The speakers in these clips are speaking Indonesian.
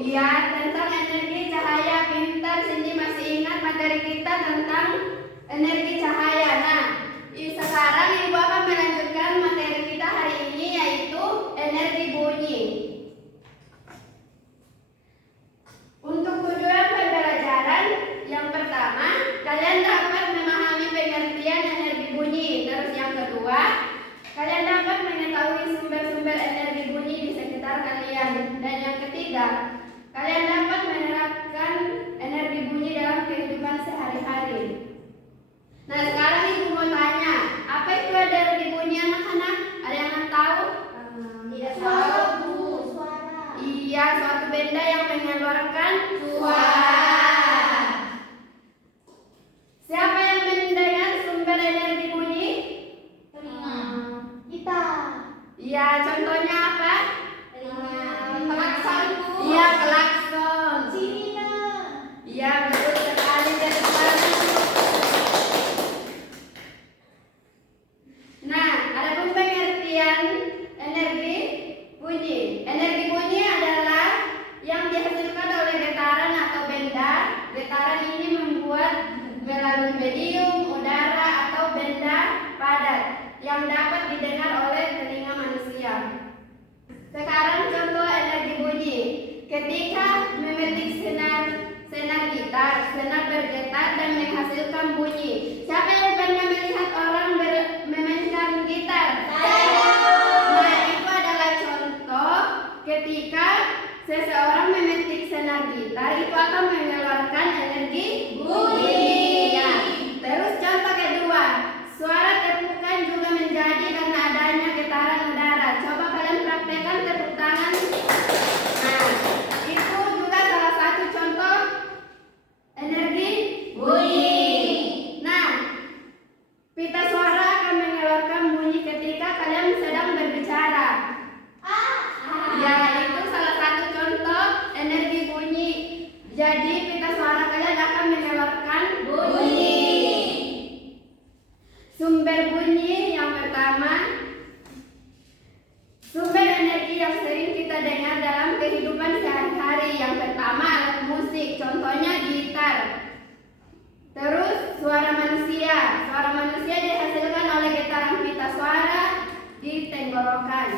Iya, tentang energi cahaya. Pintar, Cindy masih ingat materi kita tentang energi cahaya. Nah, sekarang Ibu akan melanjutkan materi kita hari ini, yaitu energi bunyi. Untuk tujuan pembelajaran, yang pertama, kalian dapat memahami pengertian energi bunyi. Terus yang kedua, kalian dapat mengetahui sumber-sumber energi bunyi di sekitar kalian. Dan yang ketiga, kalian dapat menerapkan energi bunyi dalam kehidupan sehari-hari. Nah, sekarang Ibu mau tanya, apa itu energi bunyi, anak-anak? Ada yang tahu? Tidak tahu, Bu. Suara. Iya, suatu benda yang mengeluarkan Suara. Siapa yang mendengar sumber energi bunyi? Telinga. Kita. Iya, contohnya apa? Telinga. Klakson, Bu. Iya, klakson. Sirine. Iya, betul sekali, teman-teman. Nah, adapun pengertian energi bunyi. Energi bunyi adalah yang dihasilkan oleh getaran atau benda. Getaran ini membuat melalui medium, udara, atau benda padat yang dapat didengar oleh telinga manusia. Sekarang contoh energi bunyi. Ketika memetik senar gitar, senar bergetar dan menghasilkan bunyi. Siapa yang pernah melihat orang memainkan gitar? Nah, itu adalah contoh ketika seseorang memetik senar gitar, itu akan mengeluarkan energi bunyi. Ya. Terus contoh kedua, suara tepukan juga menjadi karena adanya getaran udara. Coba kalian praktekkan tepuk tangan. Nah, itu juga salah satu contoh energi bunyi. Nah, pita suara akan mengeluarkan bunyi ketika kalian sedang berbicara. Ya, itu salah satu contoh energi bunyi. Jadi pita suara kalian akan mengeluarkan bunyi. Sumber bunyi yang pertama, sumber energi yang sering kita dengar dalam kehidupan sehari-hari. Yang pertama, alat musik, contohnya gitar. Terus suara manusia. Suara manusia dihasilkan oleh getaran pita suara di tenggorokan.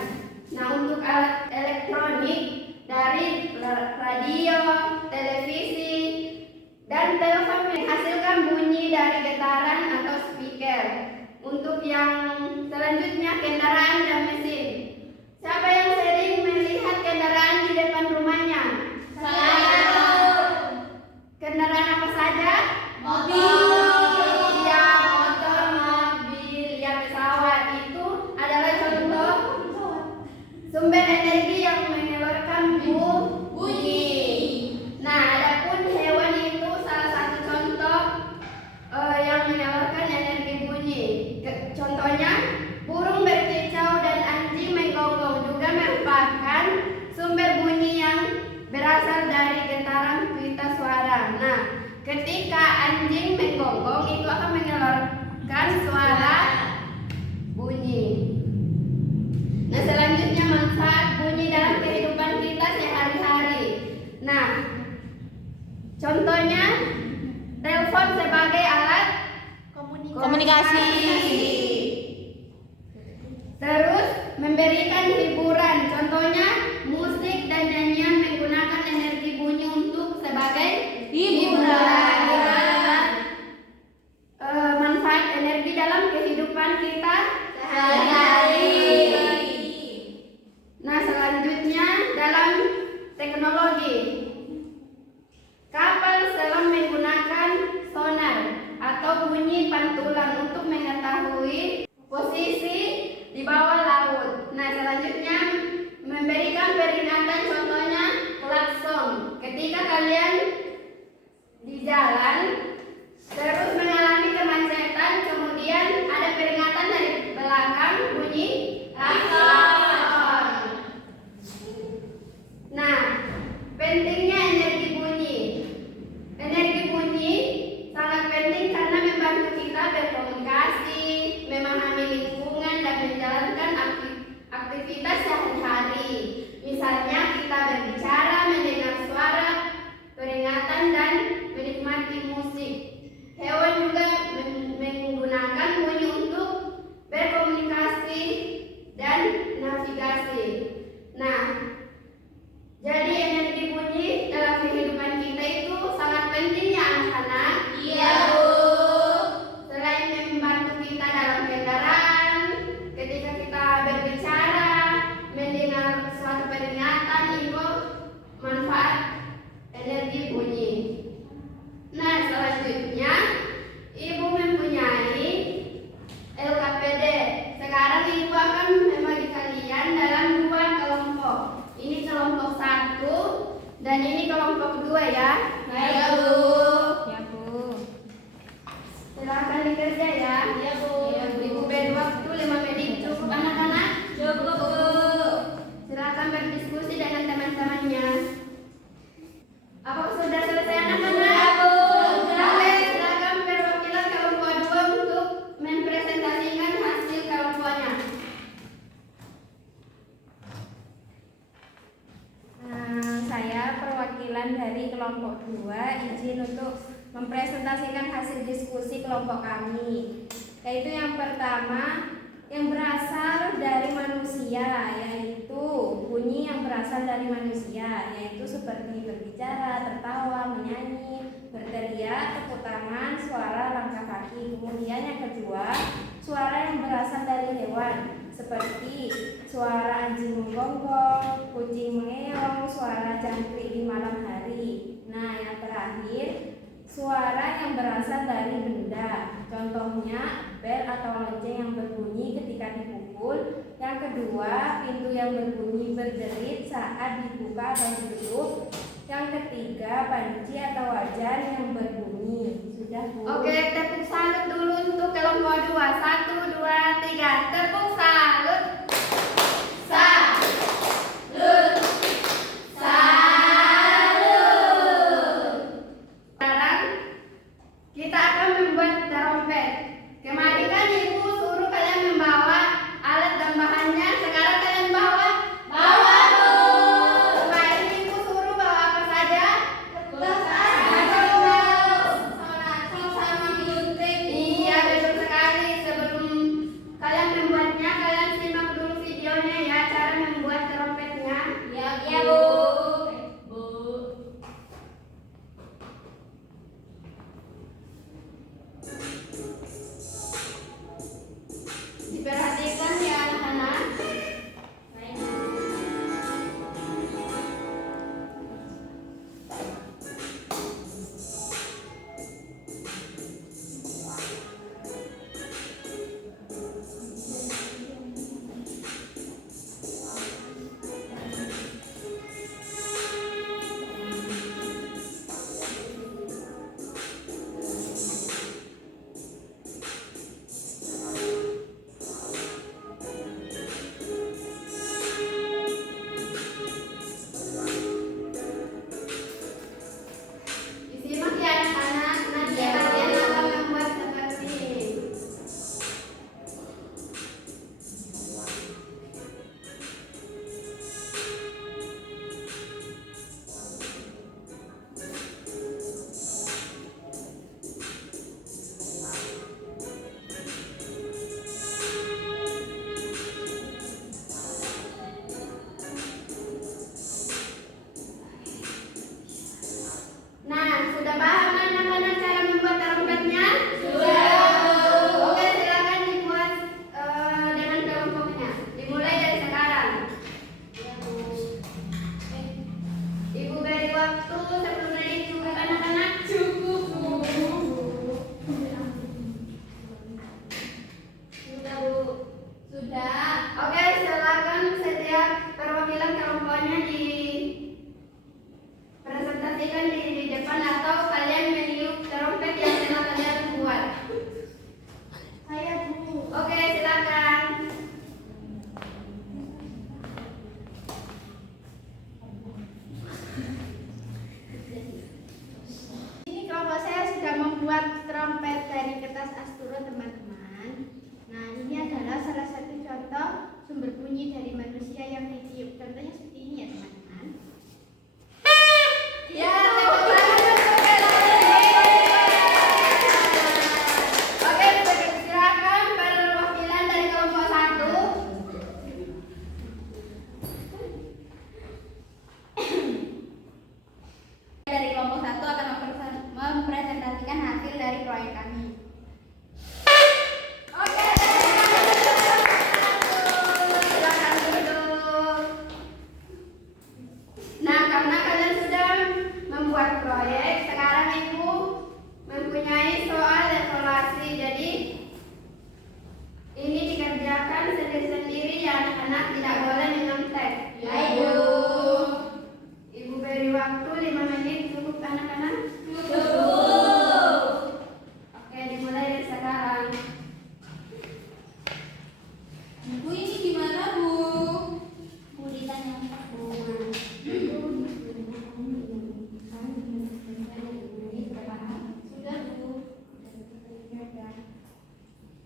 Nah, untuk alat elektronik dari radio, televisi, dan telepon menghasilkan bunyi dari getaran atau speaker. Untuk yang selanjutnya, kendaraan dan mesin. Siapa yang sering melihat kendaraan di depan rumahnya? Saya. Kendaraan apa saja? Mobil. Iya, motor, mobil, ya pesawat. Itu adalah contoh sumber energi yang mengeluarkan bunyi. Nah, adapun hewan itu salah satu contoh yang mengeluarkan energi bunyi. Contohnya, burung berkicau dan anjing menggonggong juga merupakan sumber bunyi yang berasal dari getaran pita suara. Nah, ketika anjing menggonggong itu akan mengeluarkan suara bunyi. Nah, selanjutnya manfaat bunyi dalam kehidupan kita sehari-hari. Nah, contohnya telepon sebagai alat Komunikasi. Terus memberikan hiburan. Contohnya musik dan nyanyian menggunakan energi bunyi untuk sebagai hiburan. Manfaat energi dalam kehidupan kita sehari-hari. Nah, selanjutnya dalam teknologi. Kapal selam menggunakan sonar atau bunyi pantulan untuk mengetahui posisi di bawah laut. Nah, selanjutnya Dan ini kelompok 2 ya. Iya, Bu. Ya, Bu. Silakan dikerja ya. Iya, Bu. Ibu beri waktu 5 menit. Cukup anak-anak? Cukup, Bu. Silakan berdiskusi dengan teman-temannya. Apa sudah selesai anak-anak? Sudah, Bu. Oke, silakan perwakilan kelompok 2 untuk mempresentasikan hasil kelompoknya. Saya perwakilan dari kelompok 2 izin untuk mempresentasikan hasil diskusi kelompok kami. Yaitu yang pertama, yang berasal dari manusia, yaitu bunyi yang berasal dari manusia, yaitu seperti berbicara, tertawa, menyanyi, berteriak, tepuk tangan, suara, langkah kaki. Kemudian yang kedua, suara yang berasal dari hewan, seperti suara anjing menggonggong, kucing mengeong, suara jangkrik di malam hari. Nah, yang terakhir, suara yang berasal dari benda, contohnya bel atau lonceng yang berbunyi ketika dipukul. Yang kedua, pintu yang berbunyi berderit saat dibuka dan ditutup. Yang ketiga, panci atau wajan yang berbunyi. Sudah, Bu. Oke, tepuk salut dulu untuk kelompok 2. 1, 2, 3. Tepuk salut. Salut. Salut. Sekarang kita akan membuat trompet. Kemarin kan Ibu suruh kalian membawa alat dan bahannya. Sekarang kalian bawa? Bawa, Bu. Kemarin Ibu suruh bawa apa saja? Iya, betul sekali. Sebelum kalian membuatnya, kalian simak dulu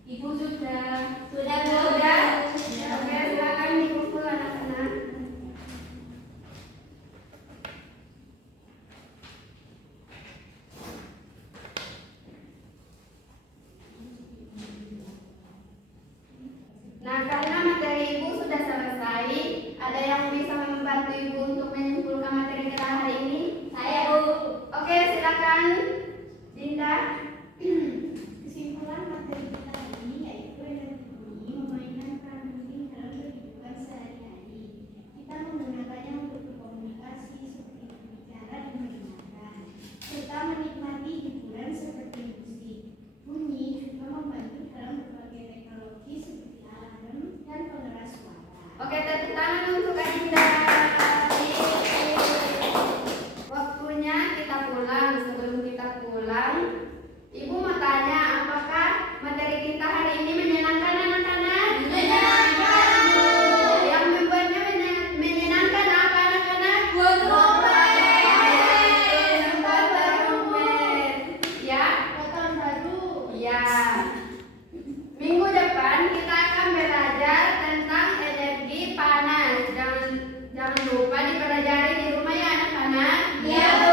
Ibu sudah. Sudah, Bu. Sudah? Oke, silakan dikumpul anak-anak. Nah, karena materi Ibu sudah selesai, ada yang bisa membantu Ibu untuk menyimpulkan materi kita hari ini? Saya, Bu. Oke, silakan. Dinda. Kesimpulan materi kita ini yaitu energi bumi memainkan peran penting dalam kehidupan sehari-hari. Kita menggunakannya untuk berkomunikasi seperti berbicara dan mendengarkan, serta menikmati hiburan seperti musik. Bunyi juga membantu dalam berbagai teknologi seperti alarm dan pengeras suara. Oke, tepuk tangan untuk Adinda. Waktunya kita pulang. Sebelum kita pulang, Ibu mau tanya, apakah materi kita hari ini menyenangkan anak-anak? Menyenangkan, Bu. Yang membuatnya menyenangkan apa anak-anak? Membuat trompet. Ya? Tahun baru. Ya. Minggu depan kita akan belajar tentang energi panas. Jangan lupa dipelajari di rumah ya anak-anak. Iya, Bu.